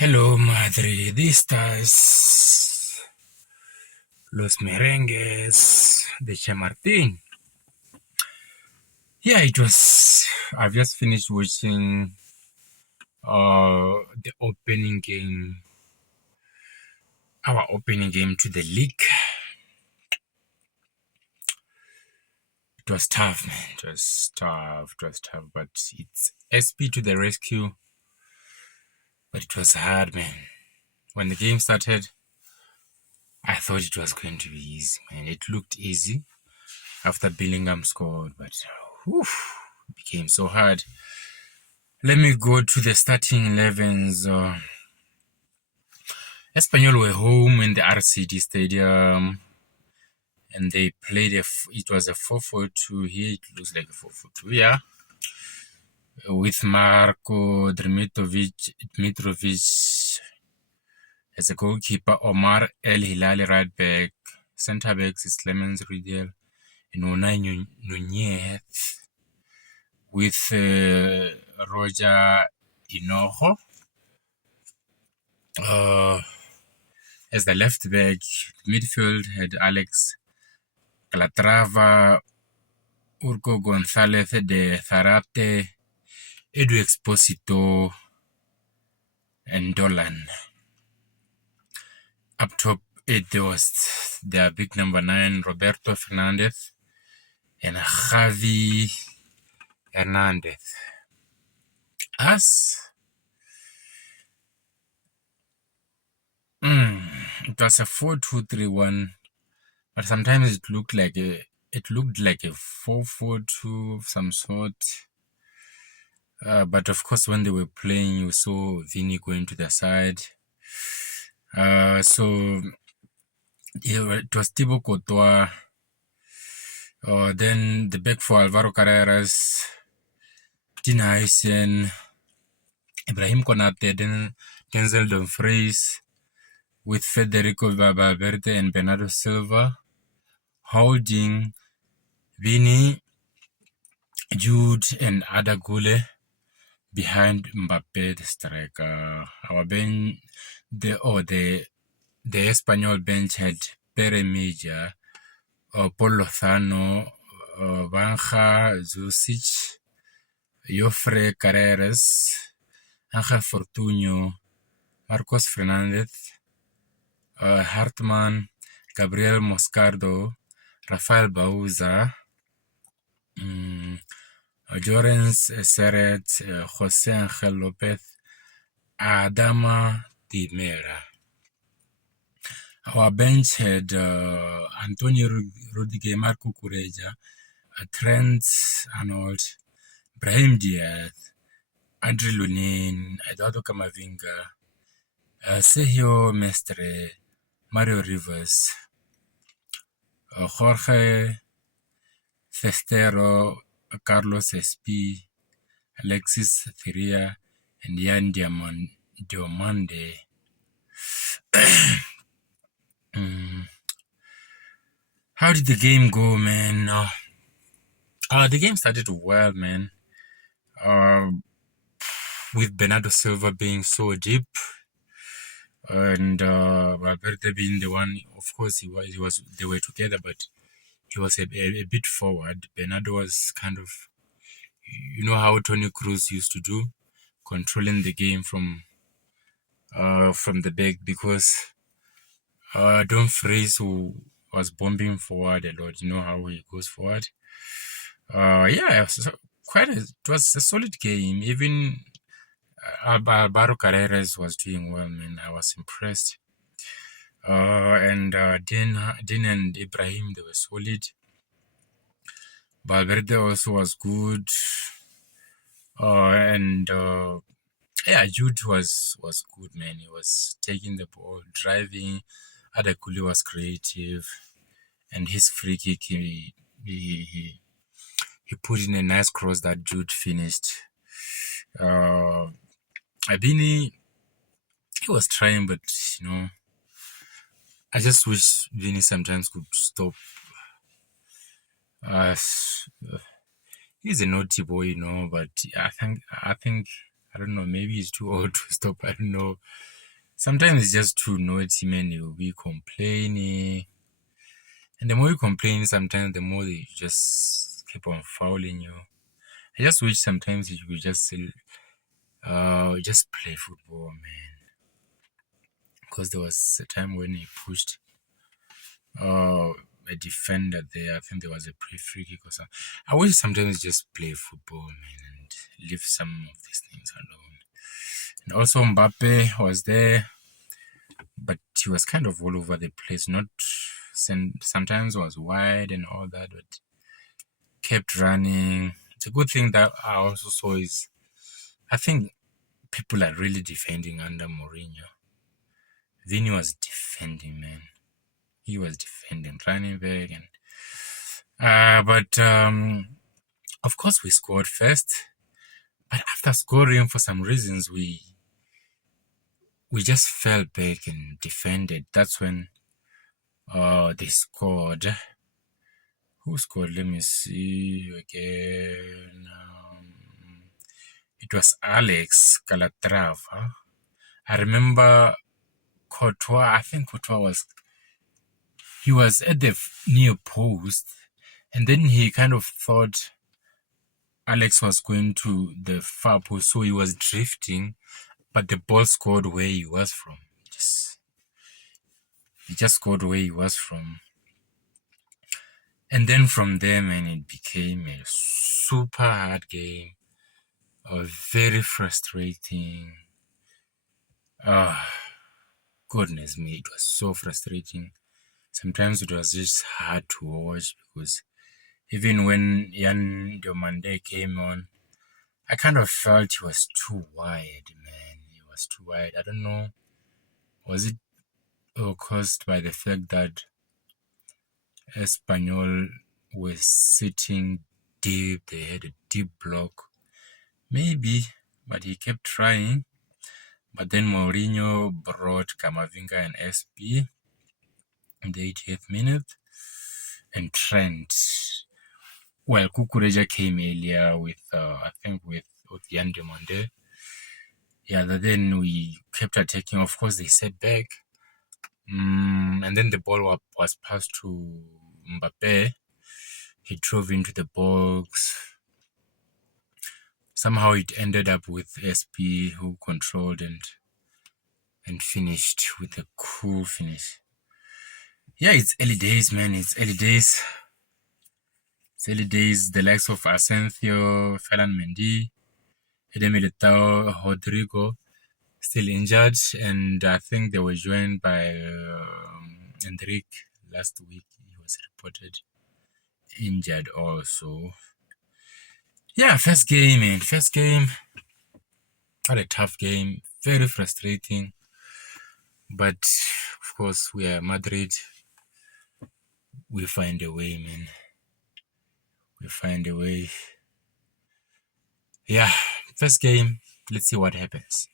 Hello, Madridistas, los merengues, de Chamartín. Yeah, I've just finished watching the opening game, our opening game to the league. It was tough, man. It was tough, but it's SP to the rescue. But it was hard, man. When the game started, I thought it was going to be easy, man. It looked easy after Bellingham scored, but it became so hard. Let me go to the starting 11s. Espanyol were home in the RCD Stadium, and they played it was a 4-4-2. Here it looks like a 4-4-2, yeah. With Marko Dmitrovic as a goalkeeper, Omar El Hilali right back, centre backs is Clemens Riedel and Unai Nunez, with Roger Hinojo as the left back. Midfield had Alex Calatrava, Urco González de Zarate, Edu Exposito, and Dolan. Up top, there was their big number 9, Roberto Fernandez, and Javi Hernandez. It was a 4-2-3-1, but sometimes it looked like a 4-4-2 of some sort. But of course, when they were playing, you saw Vini going to the side. So it was Thibaut Courtois. Then the back for Alvaro Carreras, Tina Aysen, Ibrahim Konate, then Denzel Dumfries, with Federico Valverde and Bernardo Silva, holding Vini, Jude, and Ada Gule behind Mbappe, the striker. Our bench, the Espanyol bench had Pere Meja, Paul Lozano, Vanja Zusic, Jofre Carreras, Angel Fortuño, Marcos Fernandez, Hartman, Gabriel Moscardo, Rafael Bauza, Llorens Seret, Jose Angel Lopez, Adama Di Mera. Our bench had Antonio Rudiger, Marco Cureja, Trent Arnold, Brahim Diaz, Andre Lunin, Eduardo Camavinga, Sergio Mestre, Mario Rivers, Jorge Cestero, Carlos Espi, Alexis Thiria, and Yan Diomande. How did the game go, man? The game started well, man. With Bernardo Silva being so deep, and Valverde being the one. Of course, he was. They were together, but he was a bit forward. Bernardo was kind of, you know how Toni Kroos used to do, controlling the game from the back, because Dumfries, who was bombing forward a lot, you know how he goes forward. Yeah, it was a solid game. Even Alvaro Carreras was doing well, man. I was impressed. And Din and Ibrahim, they were solid. Valverde also was good. Yeah, Jude was good, man. He was taking the ball, driving. Adakuli was creative, and his free kick, he put in a nice cross that Jude finished. Vini, he was trying, but you know, I just wish Vini sometimes could stop. He's a naughty boy, you know, but I think I don't know, maybe he's too old to stop. I don't know. Sometimes it's just too naughty, man. You'll be complaining. And the more you complain, sometimes the more they just keep on fouling you. I just wish sometimes you could just play football, man. Because there was a time when he pushed a defender there. I think there was a free kick or something. I wish sometimes just play football, man, and leave some of these things alone. And also Mbappe was there, but he was kind of all over the place. Not sometimes was wide and all that, but kept running. The good thing that I also saw is, I think people are really defending under Mourinho. Vini was defending, man. He was defending, running back, and but of course we scored first. But after scoring, for some reasons, we just fell back and defended. That's when they scored. Who scored? Let me see again. It was Alex Calatrava. I remember Courtois. I think Courtois was at the near post, and then he kind of thought Alex was going to the far post, so he was drifting, but the ball scored where he was from. He just scored where he was from. And then from there, man, it became a super hard game. Very frustrating. Goodness me, it was so frustrating. Sometimes it was just hard to watch because even when Yan Diomande came on, I kind of felt he was too wide, man. He was too wide. I don't know. Was it caused by the fact that Espanyol was sitting deep? They had a deep block. Maybe, but he kept trying. But then Mourinho brought Camavinga and SB in the 80th minute. And Trent. Well, Kukureja came earlier with, I think, with Yan Diomande. Yeah, then we kept attacking. Of course, they set back. And then the ball was passed to Mbappe. He drove into the box. Somehow it ended up with SP, who controlled and finished with a cool finish. Yeah, it's early days, man. It's early days. It's early days. The likes of Asencio, Ferland Mendy, Eder Militao, Rodrigo, still injured, and I think they were joined by Enrique last week. He was reported injured also. Yeah, first game, man. First game. Had a tough game. Very frustrating. But, of course, we are Madrid. We find a way, man. We find a way. Yeah, first game. Let's see what happens.